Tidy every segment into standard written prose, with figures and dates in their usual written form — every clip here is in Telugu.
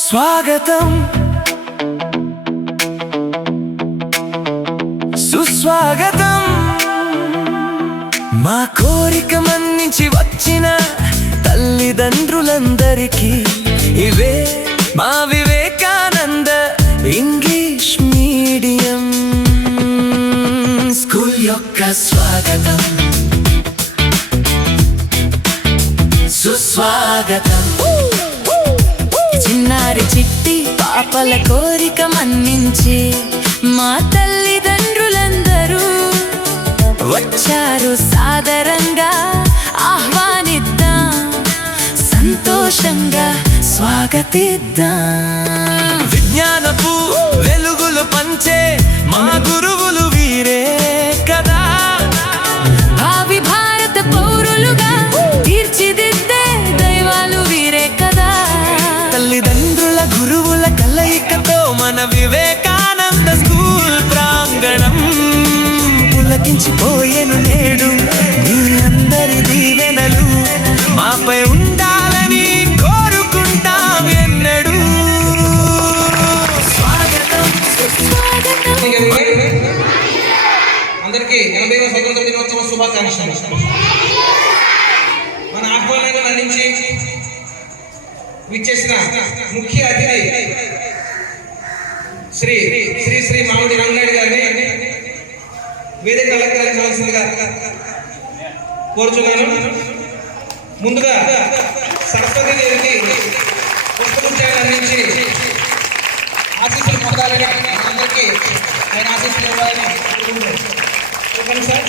స్వాగతం సుస్వాగతం మా కోరిక మన్నించి వచ్చిన తల్లిదండ్రులందరికీ ఇవే మా వివేకానంద ఇంగ్లీష్ మీడియం స్కూల్ యొక్క స్వాగతం సుస్వాగతం. చిన్నారి చిట్టి పాపల కోరిక మన్నించి మా తల్లిదండ్రులందరూ వచ్చారు, సాదరంగా ఆహ్వానిద్దాం, సంతోషంగా స్వాగతిద్దాం. విజ్ఞానపు వెలుగులు పంచే మా గురువులు వీరే కదా, భావి భారత పౌరులుగా తీర్చిదిద్దే దైవాలు వీరే కదా. తల్లిదండ్రుల గురువుల కలయికతో మన వివేకానంద స్కూల్ ప్రాంగణం పులకించిపోయేను నేడు. మీ అందరి దీవెనలు మాపై ఉండాలని కోరుకుంటాం ఎన్నడూ. స్వాగతం సుస్వాగతం. అందరికీ 80వ స్వతంత్ర దినోత్సవ శుభాకాంక్షలు. మన ఆహ్వానాన్ని అందించి విచ్చేసిన ముఖ్య అతిథి శ్రీ శ్రీ శ్రీ మామిడి రంగనాయుడు గారిని వేదిక అలంకరించవలసిందిగా కోరుచున్నాను. ముందుగా సరస్వతి దేవికి పుష్పగుచ్చాన్ని అందించి ఆశీస్సులు పొందాలని, అందరికీ నేను ఆశీస్సులు ఇవ్వాలని చెప్పండి సార్.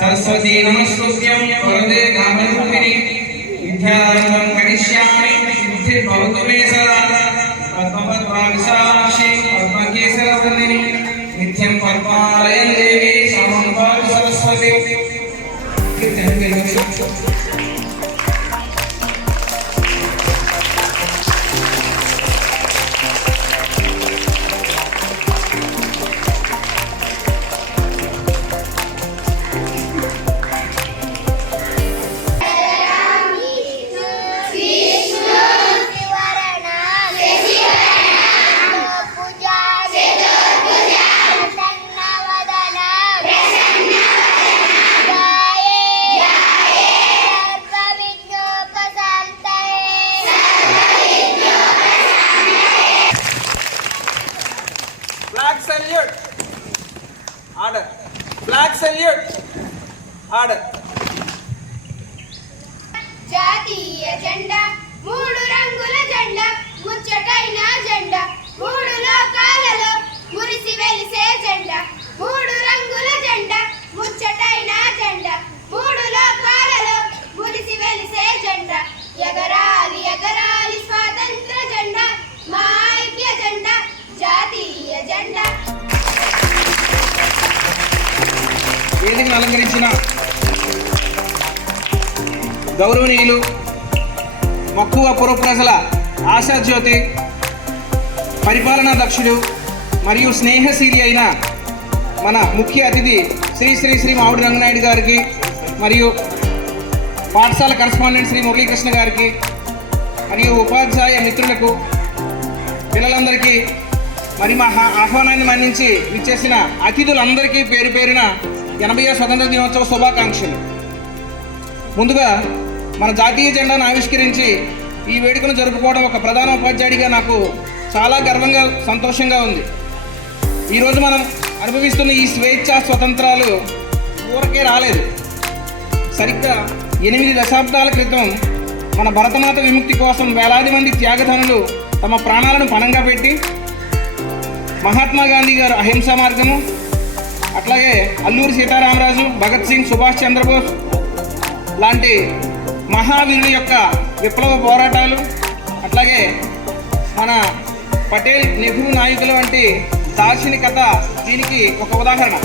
सरस्वती नमस्तुभ्यं वरदे कामरूपिणी विद्यारम्भं करिष्यामि सिद्धिर्भवतु मे सदा पद्मपद्माविशालाक्षी पद्मकेसरवर्णिनी नित्यं परिपालयन् देवी समं पातु Saraswati. Flag salute. Order. Flag salute. Order. జాతీయ జెండా మూడు రంగుల జెండా, ముచ్చటైన జెండా, మూడు లోకాలలో మురిసి వెలిసే జెండా. మూడు రంగుల జెండా, ముచ్చటైన జెండా, మూడు లోకాలలో మురిసి వెలిసే జెండా. ఎగరాలి ఎగరాలి స్వాతంత్ర జెండా, మా ఐక్య జెండా, జాతీయ జెండా. వేదికను అలంకరించిన గౌరవనీయులు మక్కువ పురప్రజల ఆశాజ్యోతి, పరిపాలనా దక్షుడు మరియు స్నేహశీలి అయిన మన ముఖ్య అతిథి శ్రీ శ్రీ శ్రీ మామిడి రంగనాయుడు గారికి మరియు పాఠశాల కరస్పాండెంట్ శ్రీ మురళీకృష్ణ గారికి మరియు ఉపాధ్యాయ మిత్రులకు, పిల్లలందరికీ మరి మా ఆహ్వానాన్ని మన్నించి విచ్చేసిన అతిథులందరికీ పేరు పేరున 80వ స్వతంత్ర దినోత్సవ శుభాకాంక్షలు. ముందుగా మన జాతీయ జెండాను ఆవిష్కరించి ఈ వేడుకను జరుపుకోవడం ఒక ప్రధాన ఉపాధ్యాయుడిగా నాకు చాలా గర్వంగా, సంతోషంగా ఉంది. ఈరోజు మనం అనుభవిస్తున్న ఈ స్వేచ్ఛ స్వతంత్రాలు ఊరకే రాలేదు. సరిగ్గా 8 దశాబ్దాల క్రితం మన భరతమాత విముక్తి కోసం వేలాది మంది త్యాగధనులు తమ ప్రాణాలను పణంగా పెట్టి మహాత్మా గాంధీ గారు అహింసా మార్గము, అట్లాగే అల్లూరి సీతారామరాజు, భగత్ సింగ్, సుభాష్ చంద్రబోస్ లాంటి మహావీరుల యొక్క విప్లవ పోరాటాలు, అట్లాగే మన పటేల్, నెహ్రూ నాయకుల వంటి దార్శనికత దీనికి ఒక ఉదాహరణ.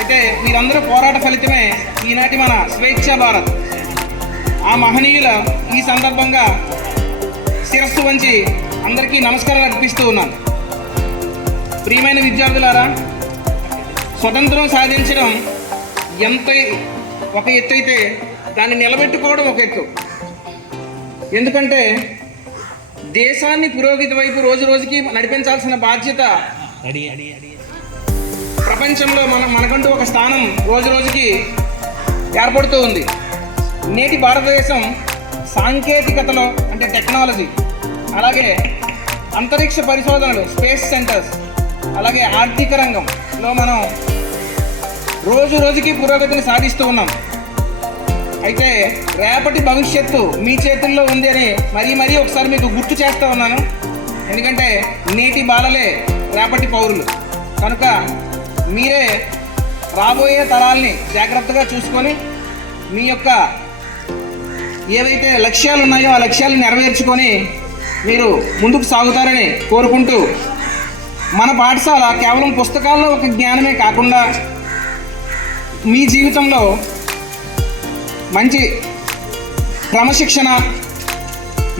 అయితే వీరందరూ పోరాట ఫలితమే ఈనాటి మన స్వేచ్ఛా భారత్. ఆ మహనీయుల ఈ సందర్భంగా శిరస్సు వంచి అందరికీ నమస్కారాలు అర్పిస్తూ ఉన్నాను. ప్రియమైన విద్యార్థులారా, స్వతంత్రం సాధించడం ఎంత ఒక ఎత్తు అయితే దాన్ని నిలబెట్టుకోవడం ఒక ఎత్తు. ఎందుకంటే దేశాన్ని పురోగతి వైపు రోజు రోజుకి నడిపించాల్సిన బాధ్యత ప్రపంచంలో మనకంటూ ఒక స్థానం రోజు రోజుకి ఏర్పడుతూ ఉంది. నేటి భారతదేశం సాంకేతికతలో అంటే టెక్నాలజీ, అలాగే అంతరిక్ష పరిశోధనలు స్పేస్ సెంటర్స్, అలాగే ఆర్థిక రంగంలో మనం రోజు రోజుకి పురోగతిని సాధిస్తూ ఉన్నాం. అయితే రేపటి భవిష్యత్తు మీ చేతుల్లో ఉంది అని మరీ ఒకసారి మీకు గుర్తు చేస్తూ ఉన్నాను. ఎందుకంటే నేటి బాలలే రేపటి పౌరులు కనుక మీరే రాబోయే తరాల్ని జాగ్రత్తగా చూసుకొని మీ యొక్క ఏవైతే లక్ష్యాలు ఉన్నాయో ఆ లక్ష్యాలను నెరవేర్చుకొని మీరు ముందుకు సాగుతారని కోరుకుంటూ, మన పాఠశాల కేవలం పుస్తకాల్లో ఒక జ్ఞానమే కాకుండా మీ జీవితంలో మంచి క్రమశిక్షణ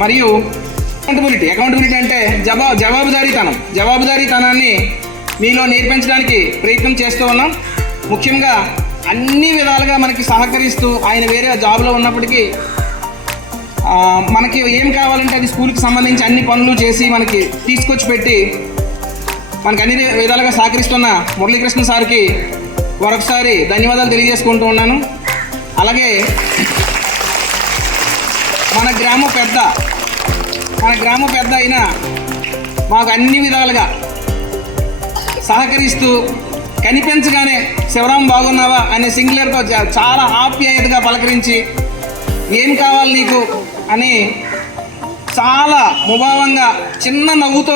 మరియు అకౌంటబిలిటీ అంటే జవాబుదారీతనాన్ని మీలో నేర్పించడానికి ప్రయత్నం చేస్తూ ఉన్నాం. ముఖ్యంగా అన్ని విధాలుగా మనకి సహకరిస్తూ, ఆయన వేరే జాబ్లో ఉన్నప్పటికీ మనకి ఏం కావాలంటే అది స్కూల్కి సంబంధించి అన్ని పనులు చేసి మనకి తీసుకొచ్చి పెట్టి మనకు అన్ని విధాలుగా సహకరిస్తున్న మురళీకృష్ణ సార్కి మరొకసారి ధన్యవాదాలు తెలియజేసుకుంటూ ఉన్నాను. అలాగే మన గ్రామ పెద్ద అయినా మాకు అన్ని విధాలుగా సహకరిస్తూ కనిపించగానే శివరాం బాగున్నావా అనే సింగులర్తో చాలా ఆప్యాయతగా పలకరించి ఏం కావాలి నీకు అని చాలా ముభావంగా చిన్న నవ్వుతో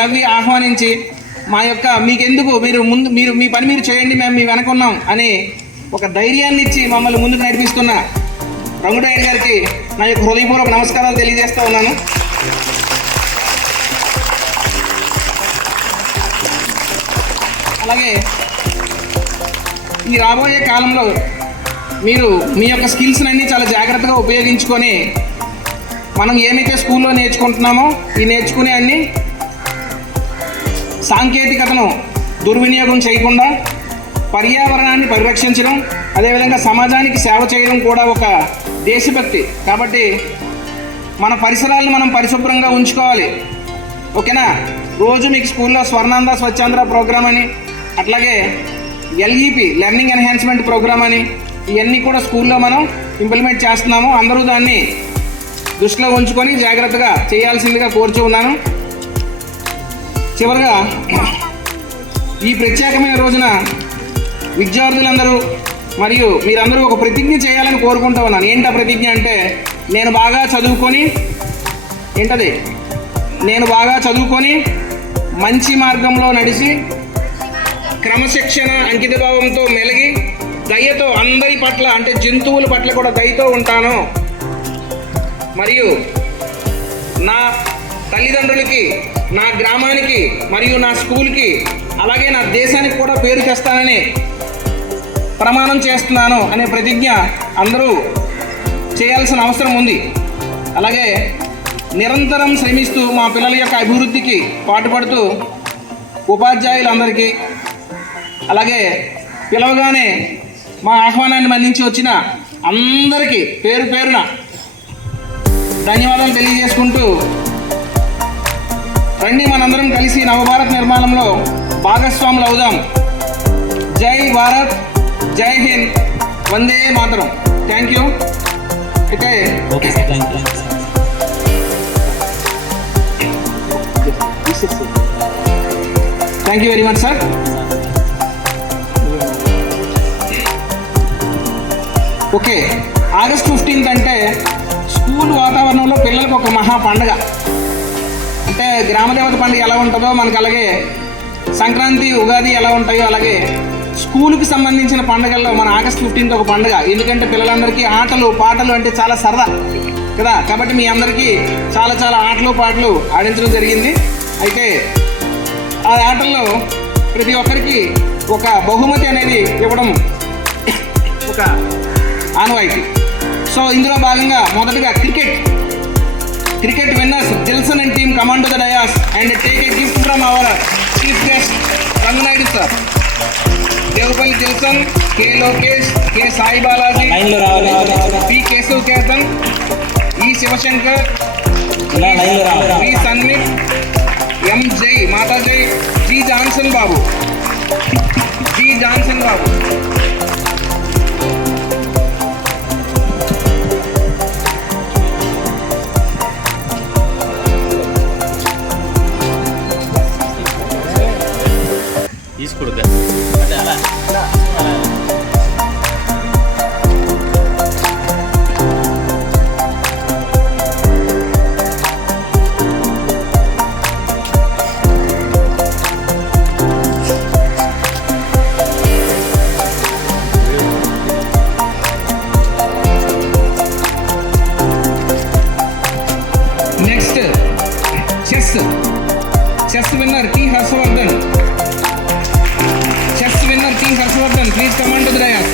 నవ్వి ఆహ్వానించి మా యొక్క మీకెందుకు మీరు మీ పని మీరు చేయండి, మేము మీ వెనకున్నాం అని ఒక ధైర్యాన్ని ఇచ్చి మమ్మల్ని ముందుకు నడిపిస్తున్న రంగుడాయుడు గారికి నా యొక్క హృదయపూర్వక నమస్కారాలు తెలియజేస్తూ ఉన్నాను. అలాగే ఈ రాబోయే కాలంలో మీరు మీ యొక్క స్కిల్స్ని అన్నీ చాలా జాగ్రత్తగా ఉపయోగించుకొని మనం ఏమైతే స్కూల్లో నేర్చుకుంటున్నామో ఈ నేర్చుకునే అన్ని సాంకేతికతను దుర్వినియోగం చేయకుండా పర్యావరణాన్ని పరిరక్షించడం, అదేవిధంగా సమాజానికి సేవ చేయడం కూడా ఒక దేశభక్తి. కాబట్టి మన పరిసరాలను మనం పరిశుభ్రంగా ఉంచుకోవాలి. ఓకేనా? రోజు మీకు స్కూల్లో స్వర్ణాంధ్ర స్వచ్ఛాంధ్ర ప్రోగ్రామ్ అని, అట్లాగే ఎల్ఈపి లెర్నింగ్ ఎన్హాన్స్మెంట్ ప్రోగ్రామ్ అని ఇవన్నీ కూడా స్కూల్లో మనం ఇంప్లిమెంట్ చేస్తున్నాము. అందరూ దాన్ని దృష్టిలో ఉంచుకొని జాగ్రత్తగా చేయాల్సిందిగా కోరుచూ ఉన్నాను. చివరిగా ఈ ప్రత్యేకమైన రోజున విద్యార్థులందరూ మరియు మీరందరూ ఒక ప్రతిజ్ఞ చేయాలని కోరుకుంటూ ఉన్నాను. ఏంటా ప్రతిజ్ఞ అంటే, నేను బాగా చదువుకొని మంచి మార్గంలో నడిచి క్రమశిక్షణ అంకితభావంతో మెలిగి దయతో అందరి పట్ల అంటే జంతువుల పట్ల కూడా దయతో ఉంటాను. మరియు నా తల్లిదండ్రులకి, నా గ్రామానికి మరియు నా స్కూల్కి అలాగే నా దేశానికి కూడా పేరు తెస్తానని ప్రమాణం చేస్తున్నాను అనే ప్రతిజ్ఞ అందరూ చేయాల్సిన అవసరం ఉంది. అలాగే నిరంతరం శ్రమిస్తూ మా పిల్లల యొక్క అభివృద్ధికి పాటుపడుతూ ఉపాధ్యాయులందరికీ, అలాగే పిలవగానే మా ఆహ్వానాన్ని మన్నించి వచ్చిన అందరికీ పేరు పేరున ధన్యవాదాలు తెలియజేసుకుంటూ, రండి మనందరం కలిసి నవభారత్ నిర్మాణంలో భాగస్వాములు అవుదాం. జై భారత్, జై హింద్, వందే మాతరం. Thank you. అయితే thank you very much sir. Okay, August 15th అంటే స్కూల్ వాతావరణంలో పిల్లలకు ఒక మహా పండుగ. అంటే గ్రామదేవత పండుగ ఎలా ఉంటుందో మనకు, అలాగే సంక్రాంతి, ఉగాది ఎలా ఉంటాయో అలాగే స్కూల్కి సంబంధించిన పండుగల్లో మన ఆగస్ట్ 15th ఒక పండుగ. ఎందుకంటే పిల్లలందరికీ ఆటలు పాటలు అంటే చాలా సరదా కదా. కాబట్టి మీ అందరికీ చాలా ఆటలు పాటలు ఆడించడం జరిగింది. అయితే ఆ ఆటల్లో ప్రతి ఒక్కరికి ఒక బహుమతి అనేది ఇవ్వడం ఒక ఆనవాయితీ. సో ఇందులో భాగంగా మొదటగా cricket winners Dilson and team come and to the dais and take a gift from our chief guest Ranganaidu sir. Devapalli Dilson, K Lokesh, K Sai Balaji, P Keshav Ketan, E Shivashankar, వి సన్మిత్, ఎం జై మాతాజై, జి జాన్సన్ బాబు. తీసుకొడుక అంటే అలా next chess winner T Harshavardhan. Please command to the dais.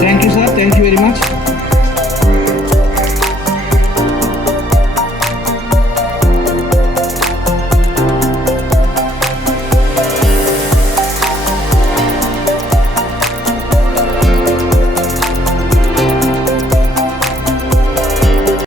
Thank you, sir. Thank you very much.